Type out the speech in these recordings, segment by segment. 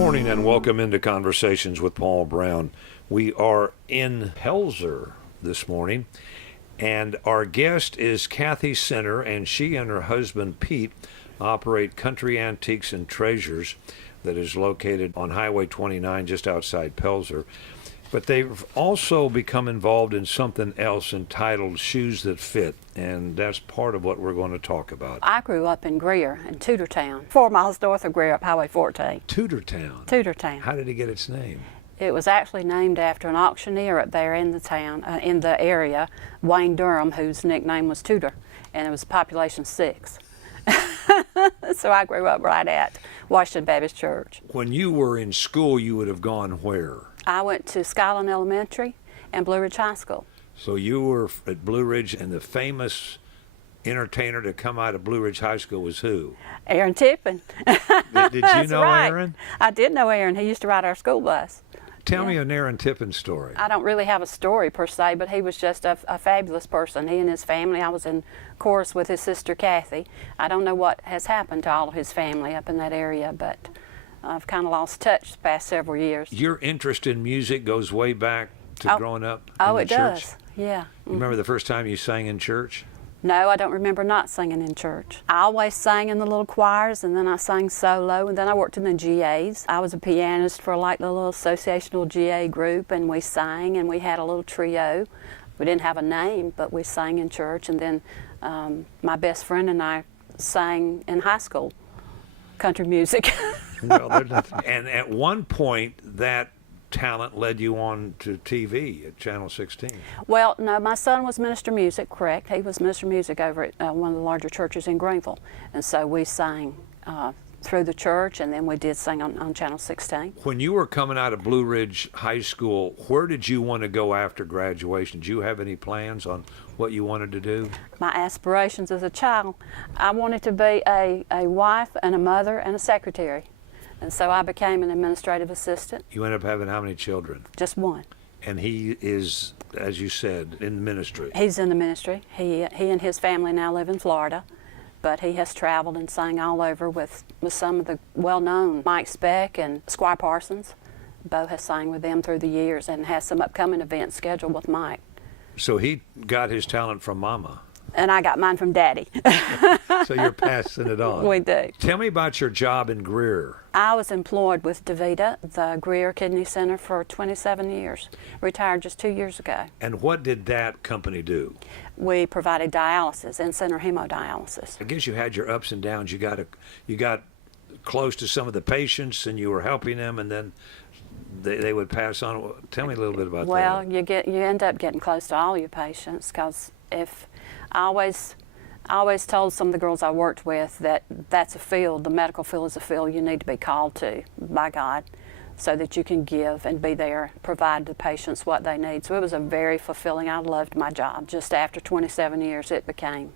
morning and welcome into Conversations with Paul Brown. We are in Pelzer this morning, and our guest is Kathy Center, and she and her husband Pete operate Country Antiques and Treasures that is located on Highway 29 just outside Pelzer. But they've also become involved in something else entitled Shoes That Fit, and that's part of what we're going to talk about. I grew up in Greer, in Tudortown, 4 miles north of Greer up Highway 14. Tudortown? Tudortown. How did it get its name? It was actually named after an auctioneer up there in the town, in the area, Wayne Durham, whose nickname was Tudor, and it was population 6. So I grew up right at Washington Baptist Church. When you were in school, you would have gone where? I went to Skyland Elementary and Blue Ridge High School. So you were at Blue Ridge, and the famous entertainer to come out of Blue Ridge High School was who? Aaron Tippin. Did you know right. Aaron? I did know Aaron. He used to ride our school bus. Tell me an Aaron Tippin story. I don't really have a story per se, but he was just a fabulous person. He and his family. I was in chorus with his sister Kathy. I don't know what has happened to all of his family up in that area, but I've kind of lost touch the past several years. Your interest in music goes way back to growing up in the it church? Does. Yeah. You remember the first time you sang in church? No, I don't remember not singing in church. I always sang in the little choirs, and then I sang solo, and then I worked in the GAs. I was a pianist for like the little associational GA group, and we sang, and we had a little trio. We didn't have a name, but we sang in church, and then my best friend and I sang in high school, country music. Well, there's nothing. And at one point, that talent led you on to TV at Channel 16. Well, no, my son was minister music, correct. He was minister music over at one of the larger churches in Greenville. And so we sang through the church, and then we did sing on Channel 16. When you were coming out of Blue Ridge High School, where did you want to go after graduation? Did you have any plans on what you wanted to do? My aspirations as a child, I wanted to be a wife and a mother and a secretary. And so I became an administrative assistant. You ended up having how many children? Just one. And he is, as you said, in the ministry. He's in the ministry. He and his family now live in Florida, but he has traveled and sang all over with some of the well-known Mike Speck and Squire Parsons. Bo has sang with them through the years and has some upcoming events scheduled with Mike. So he got his talent from Mama. And I got mine from Daddy. So you're passing it on. We do. Tell me about your job in Greer. I was employed with DeVita, the Greer Kidney Center, for 27 years. Retired just 2 years ago. And what did that company do? We provided dialysis, in-center hemodialysis. I guess you had your ups and downs. You got close to some of the patients, and you were helping them, and then they would pass on. Tell me a little bit about that. Well, you end up getting close to all your patients, because I always told some of the girls I worked with that that's a field, the medical field is a field you need to be called to by God so that you can give and be there, provide the patients what they need. So it was a very fulfilling, I loved my job. Just after 27 years, it became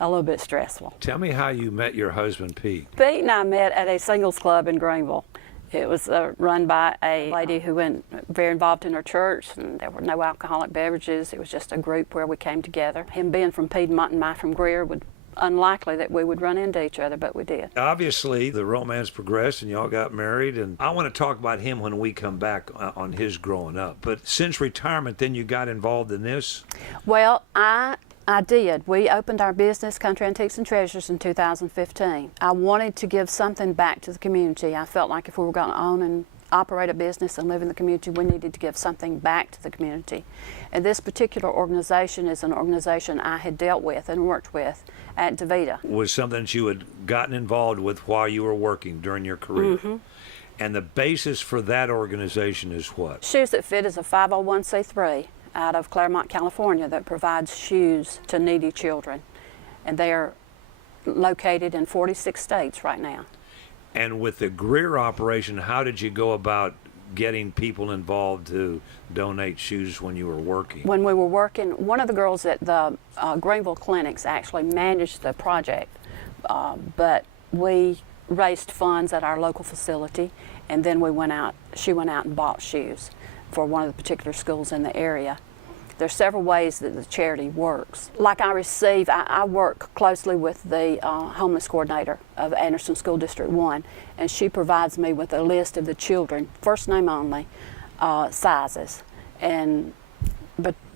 a little bit stressful. Tell me how you met your husband, Pete. Pete and I met at a singles club in Greenville. It was run by a lady who went very involved in her church, and there were no alcoholic beverages. It was just a group where we came together. Him being from Piedmont and I from Greer, would unlikely that we would run into each other, but we did. Obviously, the romance progressed and y'all got married, and I want to talk about him when we come back on his growing up. But since retirement, then you got involved in this? Well, I did. We opened our business, Country Antiques and Treasures, in 2015. I wanted to give something back to the community. I felt like if we were going to own and operate a business and live in the community, we needed to give something back to the community. And this particular organization is an organization I had dealt with and worked with at DeVita. Was something that you had gotten involved with while you were working during your career? Mm-hmm. And the basis for that organization is what? Shoes That Fit is a 501c3 out of Claremont, California, that provides shoes to needy children. And they are located in 46 states right now. And with the Greer operation, how did you go about getting people involved to donate shoes when you were working? When we were working, one of the girls at the Greenville clinics actually managed the project, but we raised funds at our local facility, and then she went out and bought shoes for one of the particular schools in the area. There's several ways that the charity works. Like I work closely with the homeless coordinator of Anderson School District 1, and she provides me with a list of the children, first name only, sizes, and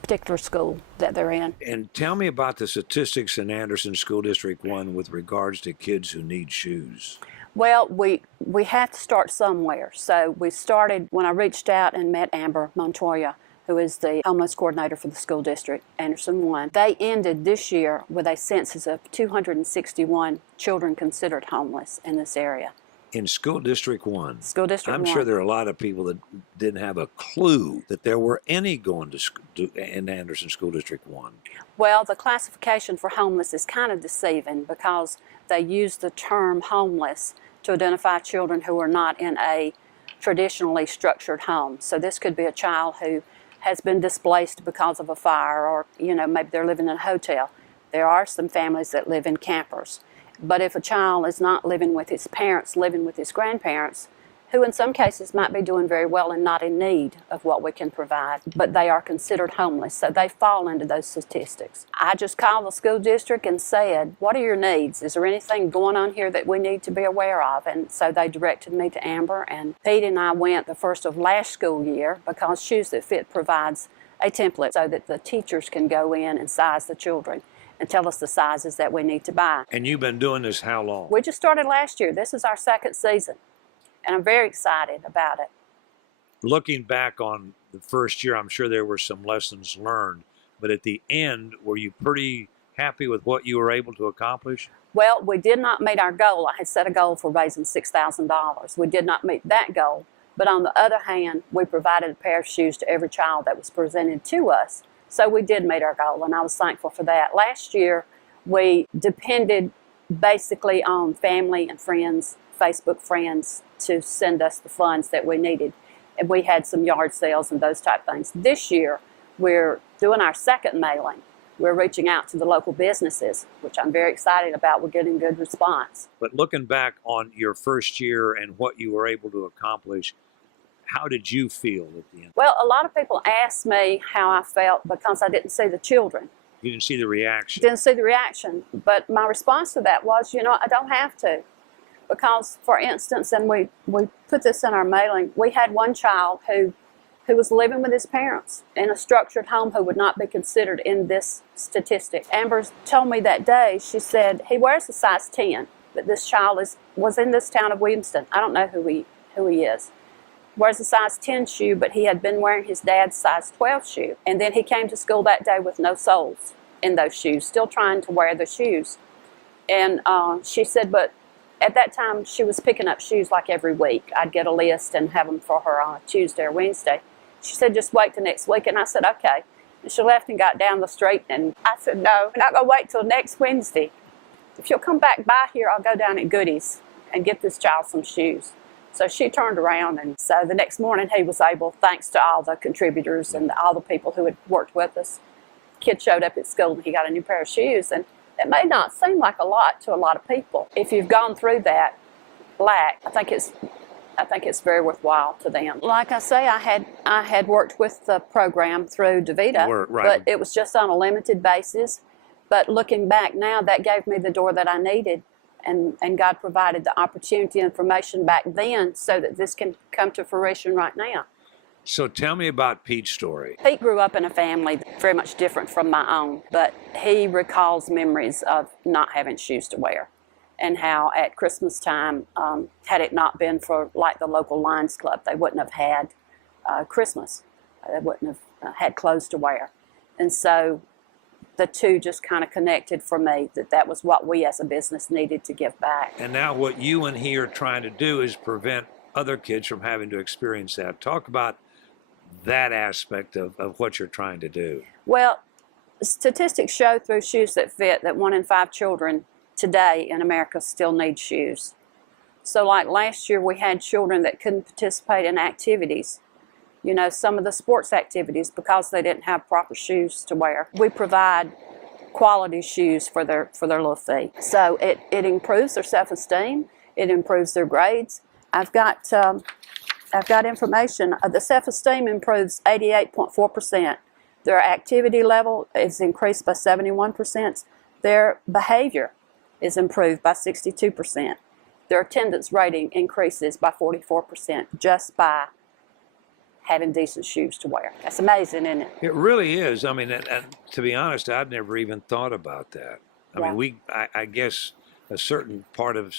particular school that they're in. And tell me about the statistics in Anderson School District 1 with regards to kids who need shoes. Well, we have to start somewhere. So we started when I reached out and met Amber Montoya, who is the homeless coordinator for the school district, Anderson 1. They ended this year with a census of 261 children considered homeless in this area. In School District 1. School District 1. I'm sure there are a lot of people that didn't have a clue that there were any going to in Anderson School District 1. Well, the classification for homeless is kind of deceiving because they use the term homeless to identify children who are not in a traditionally structured home. So this could be a child who has been displaced because of a fire, or maybe they're living in a hotel. There are some families that live in campers. But if a child is not living with his parents, living with his grandparents, who in some cases might be doing very well and not in need of what we can provide, but they are considered homeless, so they fall into those statistics. I just called the school district and said, what are your needs? Is there anything going on here that we need to be aware of? And so they directed me to Amber, and Pete and I went the first of last school year because Shoes That Fit provides a template so that the teachers can go in and size the children and tell us the sizes that we need to buy. And you've been doing this how long? We just started last year. This is our second season, and I'm very excited about it. Looking back on the first year, I'm sure there were some lessons learned, but at the end, were you pretty happy with what you were able to accomplish? Well, we did not meet our goal. I had set a goal for raising $6,000. We did not meet that goal, but on the other hand, we provided a pair of shoes to every child that was presented to us. So we did meet our goal, and I was thankful for that. Last year, we depended basically on family and friends, Facebook friends, to send us the funds that we needed. And we had some yard sales and those type things. This year, we're doing our second mailing. We're reaching out to the local businesses, which I'm very excited about. We're getting good response. But looking back on your first year and what you were able to accomplish, how did you feel at the end? Well, a lot of people asked me how I felt because I didn't see the children. You didn't see the reaction? Didn't see the reaction. But my response to that was, I don't have to. Because, for instance, and we put this in our mailing, we had one child who was living with his parents in a structured home who would not be considered in this statistic. Amber told me that day, she said, he wears a size 10, but this child was in this town of Williamston. I don't know who he is. Wears a size 10 shoe, but he had been wearing his dad's size 12 shoe. And then he came to school that day with no soles in those shoes, still trying to wear the shoes. And she said, but at that time, she was picking up shoes like every week. I'd get a list and have them for her on Tuesday or Wednesday. She said, just wait till next week. And I said, okay. And she left and got down the street. And I said, no, I'm not going to wait till next Wednesday. If you'll come back by here, I'll go down at Goody's and get this child some shoes. So she turned around, and so the next morning he was able, thanks to all the contributors and all the people who had worked with us, kid showed up at school and he got a new pair of shoes. And it may not seem like a lot to a lot of people. If you've gone through that lack, I think it's very worthwhile to them. Like I say, I had worked with the program through DeVita, right. But it was just on a limited basis. But looking back now, that gave me the door that I needed. And God provided the opportunity and information back then so that this can come to fruition right now. So tell me about Pete's story. Pete grew up in a family very much different from my own, but he recalls memories of not having shoes to wear, and how at Christmas time, had it not been for like the local Lions Club, they wouldn't have had Christmas. They wouldn't have had clothes to wear. And so the two just kind of connected for me, that was what we as a business needed to give back. And now what you and he are trying to do is prevent other kids from having to experience that. Talk about that aspect of what you're trying to do. Well, statistics show through Shoes That Fit that 1 in 5 children today in America still need shoes. So like last year, we had children that couldn't participate in activities, some of the sports activities, because they didn't have proper shoes to wear. We provide quality shoes for their little feet. So it improves their self-esteem, it improves their grades. I've got information. The self-esteem improves 88.4%. Their activity level is increased by 71%. Their behavior is improved by 62%. Their attendance rating increases by 44% just by having decent shoes to wear. That's amazing, isn't it? It really is. I mean, and to be honest, I'd never even thought about that. I mean, I guess a certain part of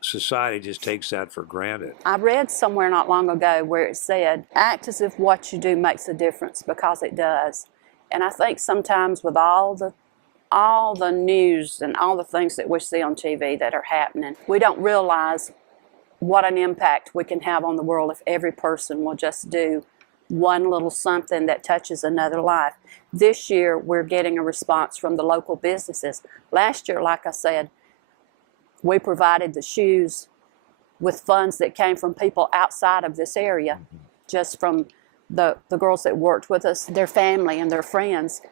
society just takes that for granted. I read somewhere not long ago where it said, act as if what you do makes a difference, because it does. And I think sometimes with all the news and all the things that we see on TV that are happening, we don't realize what an impact we can have on the world if every person will just do one little something that touches another life. This year, we're getting a response from the local businesses. Last year, like I said, we provided the shoes with funds that came from people outside of this area, just from the girls that worked with us, their family and their friends.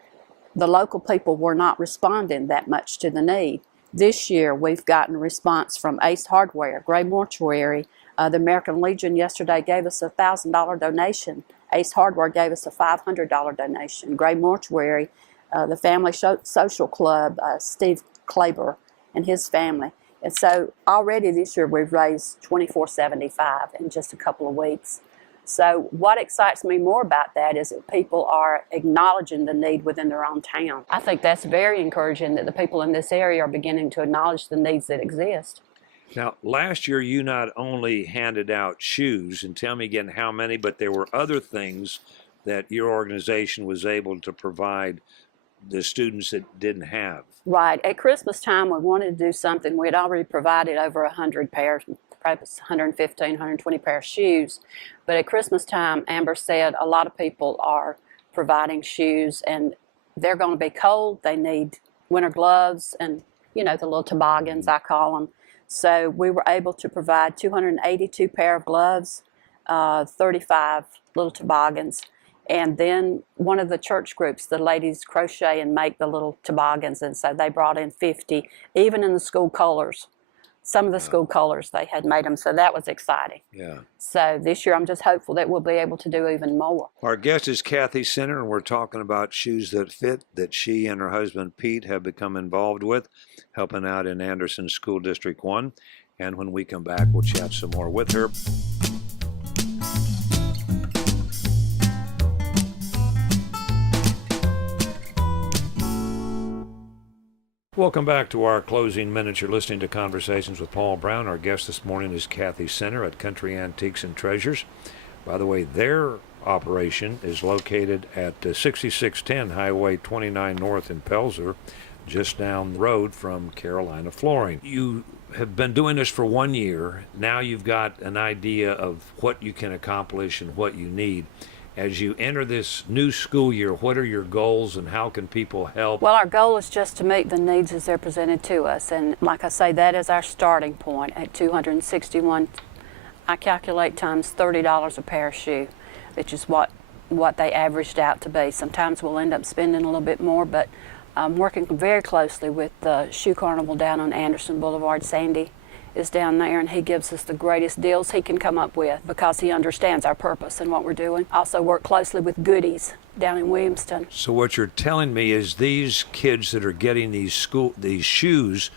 The local people were not responding that much to the need. This year, we've gotten a response from Ace Hardware, Gray Mortuary. The American Legion yesterday gave us a $1,000 donation. Ace Hardware gave us a $500 donation. Gray Mortuary, the Family Social Club, Steve Klaber and his family. And so already this year we've raised $24.75 in just a couple of weeks. So what excites me more about that is that people are acknowledging the need within their own town. I think that's very encouraging that the people in this area are beginning to acknowledge the needs that exist. Now, last year you not only handed out shoes, and tell me again how many, but there were other things that your organization was able to provide the students that didn't have. Right. At Christmas time, we wanted to do something. We had already provided over 100 pairs, probably 115, 120 pair of shoes. But at Christmas time, Amber said a lot of people are providing shoes, and they're going to be cold. They need winter gloves and, you know, the little toboggans, I call them. So we were able to provide 282 pair of gloves, 35 little toboggans. And then one of the church groups, the ladies crochet and make the little toboggans, and so they brought in 50, even in the school colors. Some of the school colors, they had made them, so that was exciting. Yeah. So this year I'm just hopeful that we'll be able to do even more. Our guest is Kathy Center, and we're talking about shoes that fit that she and her husband Pete have become involved with, helping out in Anderson School District 1. And when we come back, we'll chat some more with her. Welcome back to our closing minutes. You're listening to Conversations with Paul Brown. Our guest this morning is Kathy Center at Country Antiques and Treasures. By the way, their operation is located at 6610 Highway 29 North in Pelzer, just down the road from Carolina Flooring. You have been doing this for 1 year. Now you've got an idea of what you can accomplish and what you need. As you enter this new school year, what are your goals and how can people help? Well, our goal is just to meet the needs as they're presented to us. And like I say, that is our starting point at $261. I calculate times $30 a pair of shoe, which is what they averaged out to be. Sometimes we'll end up spending a little bit more, but I'm working very closely with the Shoe Carnival down on Anderson Boulevard. Sandy is down there, and he gives us the greatest deals he can come up with because he understands our purpose and what we're doing. Also work closely with Goodies down in Williamston. So what you're telling me is these kids that are getting these shoes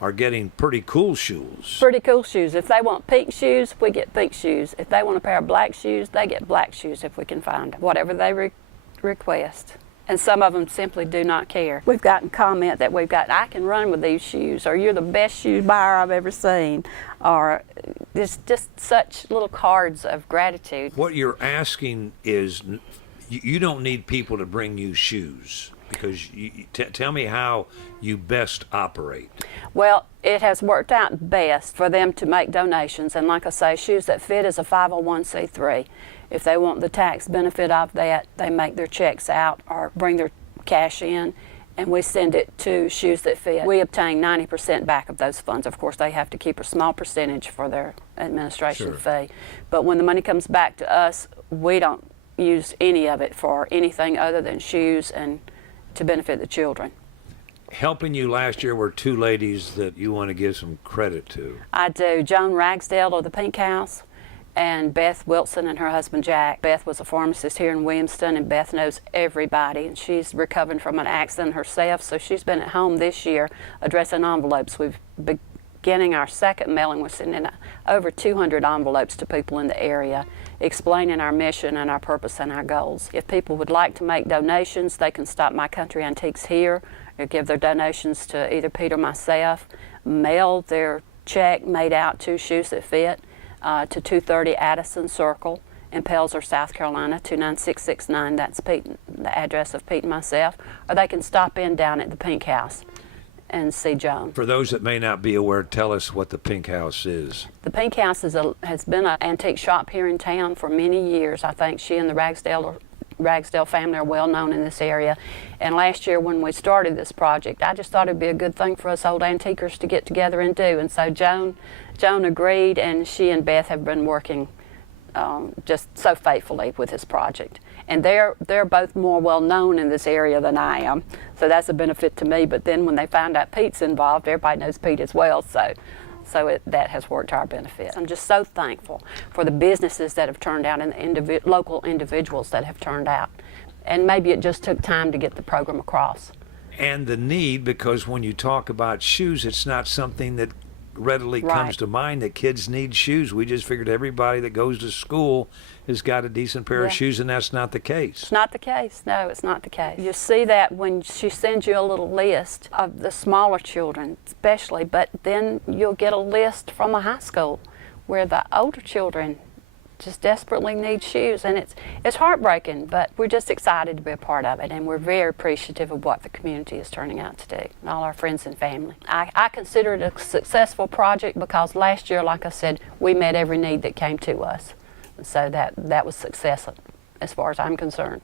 are getting pretty cool shoes. Pretty cool shoes. If they want pink shoes, we get pink shoes. If they want a pair of black shoes, they get black shoes if we can find them. Whatever they request. And some of them simply do not care. We've gotten comment that I can run with these shoes, or you're the best shoe buyer I've ever seen, or there's just such little cards of gratitude. What you're asking is you don't need people to bring you shoes, because tell me how you best operate. Well, it has worked out best for them to make donations, and like I say, Shoes That Fit is a 501c3. If they want the tax benefit of that, they make their checks out or bring their cash in, and we send it to Shoes That Fit. We obtain 90% back of those funds. Of course, they have to keep a small percentage for their administration fee. But when the money comes back to us, we don't use any of it for anything other than shoes and to benefit the children. Helping you last year were two ladies that you want to give some credit to. I do. Joan Ragsdale of the Pink House and Beth Wilson and her husband Jack. Beth was a pharmacist here in Williamston, and Beth knows everybody, and she's recovering from an accident herself, so she's been at home this year addressing envelopes. We've beginning our second mailing. We're sending over 200 envelopes to people in the area, explaining our mission and our purpose and our goals. If people would like to make donations, they can stop My Country Antiques here or give their donations to either Pete or myself, mail their check made out to Shoes That Fit to 230 Addison Circle in Pelzer, South Carolina, 29669. That's Pete, the address of Pete and myself. Or they can stop in down at the Pink House and see Joan. For those that may not be aware, tell us what the Pink House is. The Pink House has been an antique shop here in town for many years. I think she and the Ragsdale family are well known in this area. And last year when we started this project, I just thought it'd be a good thing for us old antiquers to get together and do. And so Joan agreed, and she and Beth have been working just so faithfully with this project. And they're both more well known in this area than I am, so that's a benefit to me. But then when they find out Pete's involved, everybody knows Pete as well, so that has worked to our benefit. I'm just so thankful for the businesses that have turned out and the local individuals that have turned out. And maybe it just took time to get the program across. And the need, because when you talk about shoes, it's not something that readily comes to mind that kids need shoes. We just figured everybody that goes to school has got a decent pair of shoes, and that's not the case. It's not the case. No, it's not the case. You see that when she sends you a little list of the smaller children especially, but then you'll get a list from a high school where the older children just desperately need shoes, and it's heartbreaking, but we're just excited to be a part of it, and we're very appreciative of what the community is turning out to do, and all our friends and family. I consider it a successful project because last year, like I said, we met every need that came to us, and so that was success as far as I'm concerned.